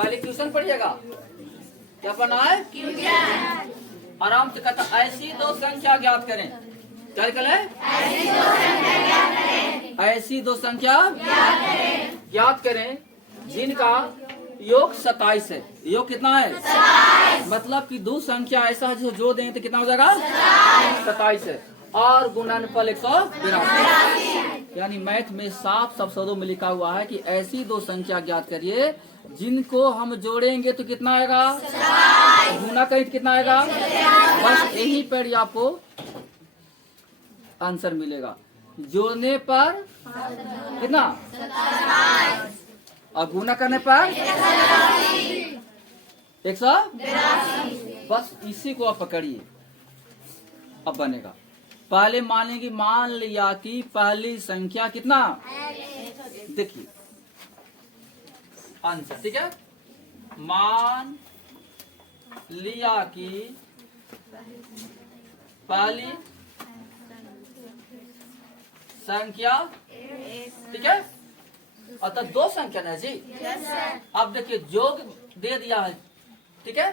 पहले क्वेश्चन पढ़िएगा, क्या पढ़ना है? आराम से कहता ऐसी दो संख्या ज्ञात करें। क्या लिखल है? ऐसी दो संख्या ज्ञात करें जिनका योग 27 है। योग कितना है? 27। मतलब कि दो संख्या ऐसा है जो जोड़ देंगे तो कितना हो जाएगा? 27 है। और गुणनफल 182। यानी मैथ में साफ सब शब्दों में लिखा हुआ है कि ऐसी दो संख्या ज्ञात करिए जिनको हम जोड़ेंगे तो कितना आएगा? गुना करें तो कितना आएगा? बस यही पर ही आपको आंसर मिलेगा। जोड़ने पर कितना और गुना करने पर 182। बस इसी को आप पकड़िए, अब बनेगा। पहले मान लिया कि पहली संख्या कितना, देखिए आंसर, ठीक है। मान लिया कि पहली संख्या, ठीक है, अतः दो संख्या ना जी। अब देखिए जोग दे दिया है, ठीक है।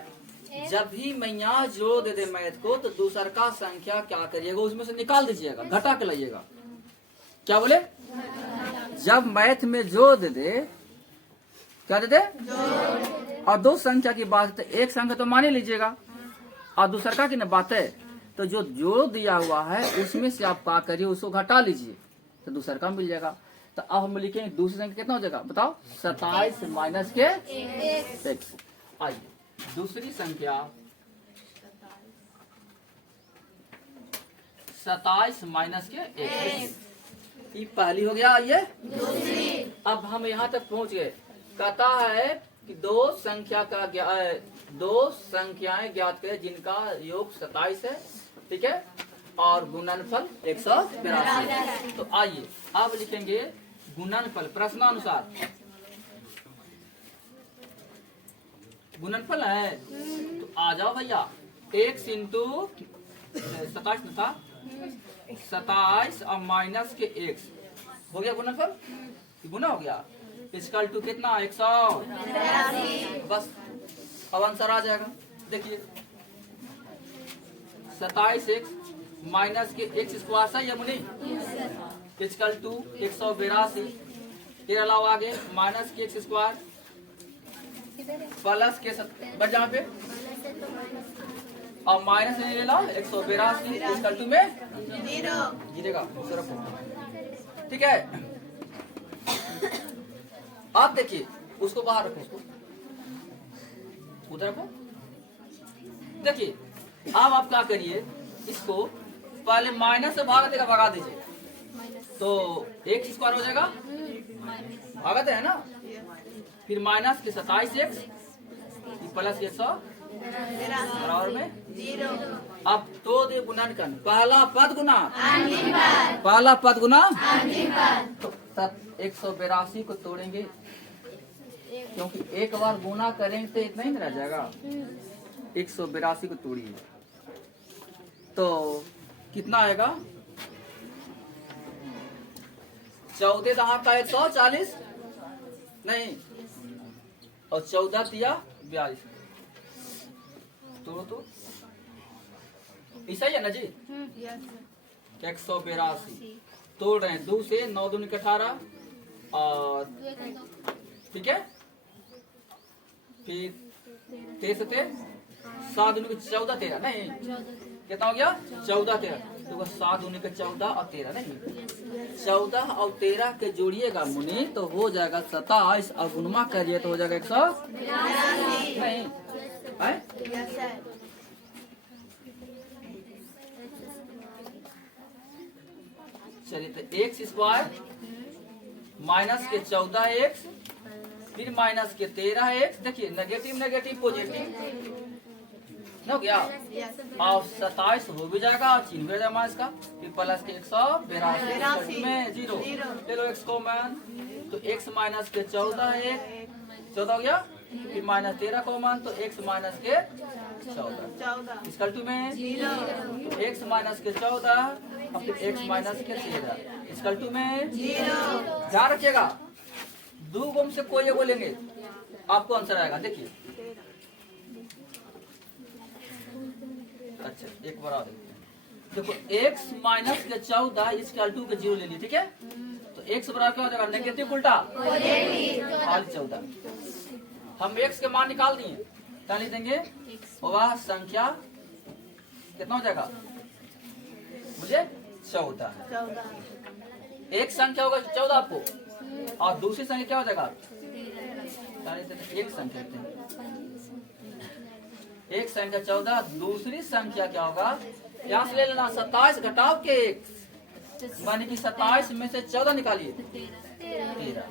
जब भी मैं यहाँ जोड़ दे मैथ को तो दूसर का संख्या क्या करिएगा, उसमें से निकाल दीजिएगा, घटा के लाइएगा। क्या बोले? जब मैथ में जोड़ दे क्या दे और दो संख्या की बात है तो एक संख्या तो मान ही लीजिएगा और दूसर का की ना बात है, तो जो जोड़ दिया हुआ है उसमें से आप क्या करिए, उसको घटा लीजिए तो दूसर का मिल जाएगा। तो अब हम लिखेंगे दूसरी संख्या कितना हो जाएगा बताओ? 27 माइनस के 1। आइए दूसरी संख्या 27 माइनस के 1, ये पहली हो गया। आइए अब हम यहाँ तक पहुँच गए। कहता है कि दो संख्याएं ज्ञात करें जिनका योग 27 है, ठीक है, और गुणनफल 182। तो आइए अब लिखेंगे गुणनफल प्रश्नानुसार। गुणनफल है तो आ जाओ भैया, 1 इंटू 27 में था 27 और माइनस के 1 हो गया गुणनफल, गुना हो गया। इसकल टू कितना? 182। बस अब आंसर आ जाएगा। देखिए 27x माइनस के x स्क्वायर सही है मुनि, इसकल टू 182। फिर अलावा आगे माइनस के x स्क्वायर प्लस के बच जहाँ पे और माइनस नहीं ले लो 182 इसकल टू में गिरेगा, ठीक है। आप देखिए उसको बाहर रखो, उसको उधर रखो। देखिए अब आप क्या करिए, इसको पहले माइनस से भाग देगा, भगा दीजिए तो x स्क्वायर हो जाएगा, भागते है ना। फिर माइनस के 27x प्लस 100 बराबर में 0। अब तो दे गुणनखंड, पहला पद गुना तो तब 182 को तोड़ेंगे, क्योंकि एक बार गुना करेंगे तो एक नहीं रह जाएगा। 182 को तोड़िए तो कितना आएगा? 14 दहाक का 140 नहीं, और 14 दिया 42 तो ऐसा ही है ना जी। 182 तोड़ रहे हैं, 2 से 9 दूनी 18 और ठीक है, फिर 13 से 7 दूनी 14 13 नहीं, कितना हो गया? 14 13 तो 7 दूनी 14 और 13 नहीं, 14 और 13 के जोड़िएगा मुनि तो हो जाएगा 27 और गुणमा करिए तो हो जाएगा 182 नहीं है? चलिए तो x स्क्वायर माइनस के 14x फिर माइनस के 13x, देखिए नेगेटिव पॉजिटिव हो गया और 27 हो भी जाएगा और चिन्ह हो जाएगा इसका, फिर प्लस के 182 में 0 ले लो x कॉमन, तो x माइनस के 14 हो गया, फिर माइनस 13 कॉमन तो x माइनस के 14 इसकल टू में x माइनस के 14 और फिर x माइनस के 13 इसकल टू में 0। ध्यान रखिएगा 2 गुम से कोई बोलेंगे आपको आंसर आएगा, देखिए। अच्छा एक बार और देखो, x माइनस के 14 इसका 2 के 0 ले ली, ठीक है। तो x बराबर क्या हो जाएगा, नेगेटिव उल्टा और 14। हम x के मान निकाल दिए, क्या लिख देंगे, वह संख्या कितना हो जाएगा, मुझे 14। एक संख्या होगा 14 आपको, और दूसरी संख्या क्या हो जाएगा, एक संख्या, एक संख्या 14, दूसरी संख्या क्या होगा, यहाँ से ले लेना 27 घटाव के 1, माने कि 27 में से 14 निकालिए 13।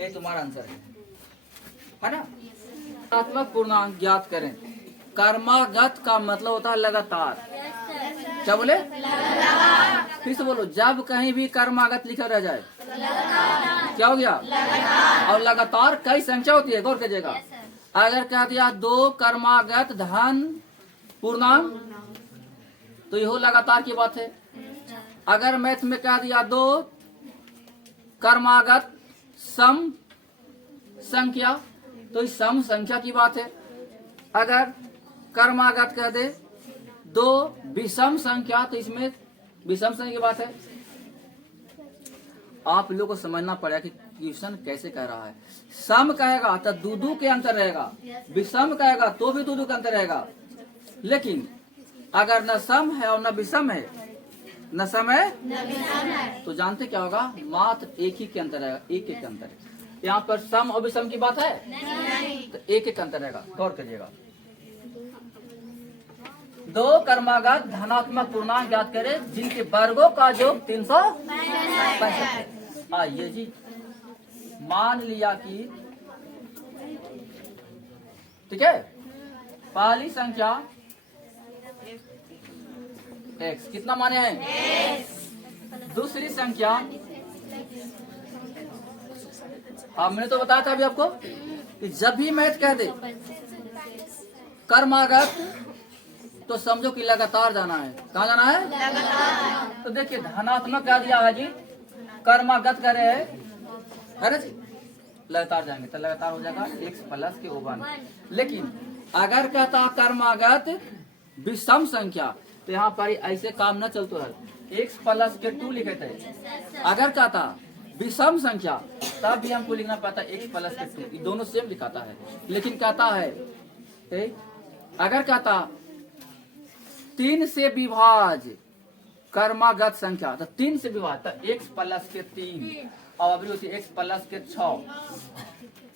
ये तुम्हारा आंसर है ना। धनात्मक पूर्णांक ज्ञात करें। कर्मागत का मतलब होता है लगातार। क्या बोले, फिर से बोलो, जब कहीं भी कर्मागत लिखा रह जाए क्या हो गया, और लगातार कई संख्या होती है, गौर कीजिएगा। अगर कह दिया 2 कर्मागत धन पूर्णांक, तो यह लगातार की बात है। अगर मैथ में कह दिया 2 कर्मागत सम संख्या, तो इस सम संख्या की बात है। अगर कर्मागत कह दे 2 विषम संख्या, तो इसमें विषम संख्या की बात है। आप लोगों को समझना पड़ेगा कि क्वेश्चन कैसे कह रहा है। सम कहेगा तो दूधू के अंतर रहेगा, विषम कहेगा तो भी दूधू का अंतर रहेगा। लेकिन अगर न सम है और न विषम है, न सम है न विषम है, तो जानते क्या होगा, मात्र एक ही के अंतर रहेगा, एक एक अंतर। यहाँ पर सम और विषम की बात है नहीं, तो एक एक अंतर रहेगा, गौर करिएगा। 2 कर्मागत धनात्मक पूर्णांक ज्ञात करें जिनके वर्गों का योग 365 है। आइए जी, मान लिया कि ठीक है, पहली संख्या x, कितना माने हैं, दूसरी संख्या, मैंने तो बताया था अभी आपको कि जब भी मैथ कह दे कर्मागत, तो समझो कि लगातार जाना है। कहाँ जाना है, लगातार। तो देखिए धनात्मक क्या दिया है जी, कर्मागत कर रहे हैं, है ना जी, लगातार जाएंगे तो लगातार हो जाएगा x प्लस के 1। लेकिन अगर कहता कर्मागत विषम संख्या, तो यहाँ पर ऐसे काम न चलते है, x प्लस के 2 लिखे थे। अगर कहता विषम संख्या, तब भी हमको लिखना पड़ता x प्लस के 2, ये दोनों सेम लिखाता है। लेकिन कहता है अगर कहता 3 से विभाज कर्मागत संख्या, तो 3 से विभाज, तो x प्लस के 3, और अभी होती है x प्लस के 6।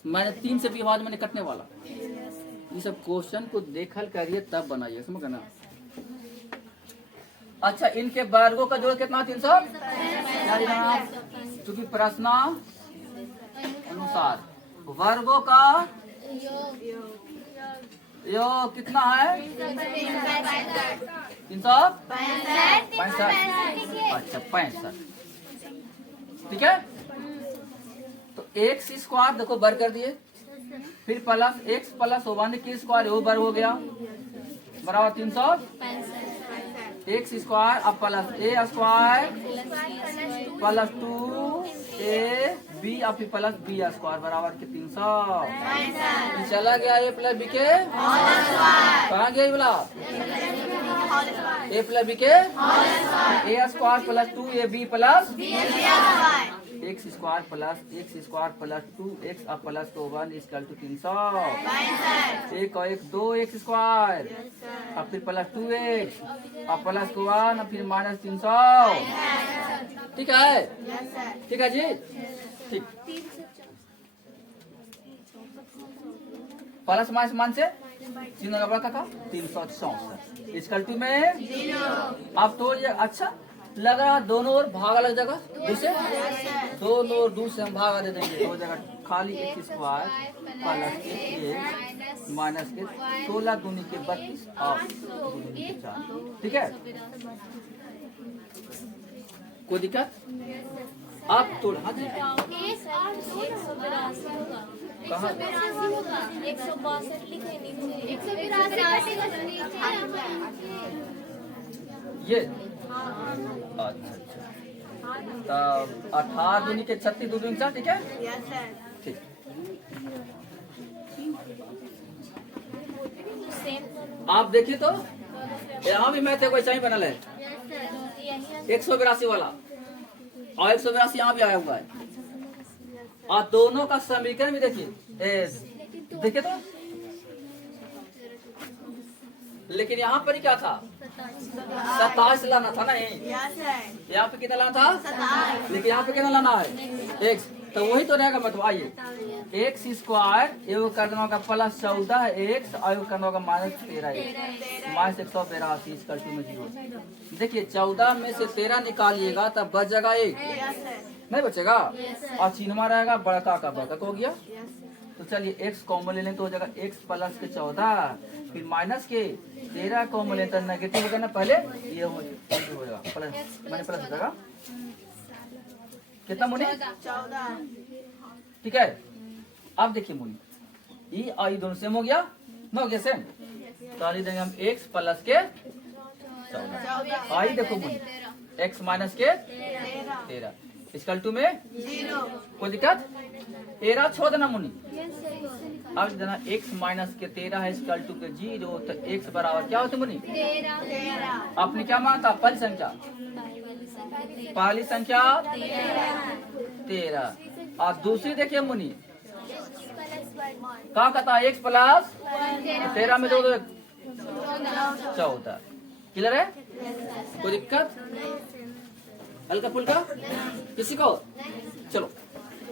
मैंने 3 से विभाज मैंने कटने वाला। ये सब क्वेश्चन को देखल करिए तब बनाइए, समझ ना। अच्छा, इनके वर्गों का जोड़ कितना, 300, क्योंकि प्रश्न अनुसार वर्गों का योग कितना है, 365। अच्छा 65, ठीक है। तो x स्क्वायर देखो वर्ग कर दिए, फिर प्लस x प्लस 1 की स्क्वायर, वो वर्ग हो गया बराबर 365। x स्क्वायर अब plus a square plus 2ab अब फिर प्लस b स्क्वायर बराबर के 300। चला गया a प्लस b के, कहाँ गया बोला, a प्लस b के a square plus 2ab plus x square plus 2x अब प्लस 1 इक्वल टू 300। एक और 1 2x स्क्वायर, अब फिर प्लस 2x अब प्लस 1 अब फिर माइनस 300। ठीक है, ठीक है जी, ठीक। प्लस माइनस मान से 364 इक्वल टू में। अब तो ये अच्छा लग रहा, दोनों ओर भागा लग जाएगा, दूसरे दोनों ओर दूसरे हम भागा दे देंगे, हो जाएगा खाली x स्क्वायर प्लस माइनस के 16 दूनी के 32 और 4। ठीक है, कोई दिक्कत? आप थोड़ा हाँ जी कहाँ 162 लिखे नीचे, ये अच्छा अच्छा, तब 18 दूनी के 36 दूनी 4। ठीक है, ठीक। आप देखिए तो यहाँ भी मैथ वैसा ही बनल है, 182 वाला और 182 यहाँ भी आया हुआ है। और दोनों का समीकरण भी देखिए, देखिए तो, लेकिन यहाँ पर ही क्या था, 27 लाना था ना, यहाँ पे कितना लाना था, लेकिन यहाँ पे कितना लाना है, x, तो वही तो रहेगा। मतलब आइए, एक्स स्क्वायर योग करना होगा प्लस 14 एक्स और योग करना होगा माइनस 13 एक्स माइनस 182 इसका 2 में 0। देखिए 14 में से 13 निकालिएगा तब बच जाएगा 1, नहीं बचेगा, और चिन्हवा रहेगा बड़का का बड़का हो गया। तो चलिए x कॉमन ले लें तो हो जाएगा x प्लस के 14 फिर माइनस के 13 कॉमन लें तो नेगेटिव होगा ना, पहले ये हो जाएगा प्लस, मैंने प्लस हो जाएगा कितना मुनि 14, ठीक है। अब देखिए मुनि ई आई दोनों सेम हो गया ना, हो गया सेम, तो आई देंगे हम x प्लस के 14, आई देखो मुनि x माइनस के 13 इसकल 2 में 0, कोई दिक्कत, 13 छोड़ देना मुनि। अब देना x माइनस के 13 है इसकल 2 के 0, तो x बराबर क्या होते मुनि 13। आपने क्या माना था, पहली संख्या, पहली संख्या 13 और दूसरी देखिए मुनि कहाँ कहता है x प्लस 13 में 2 14, क्लियर है, कोई दिक्कत, हल्का फुल्का किसी को, चलो।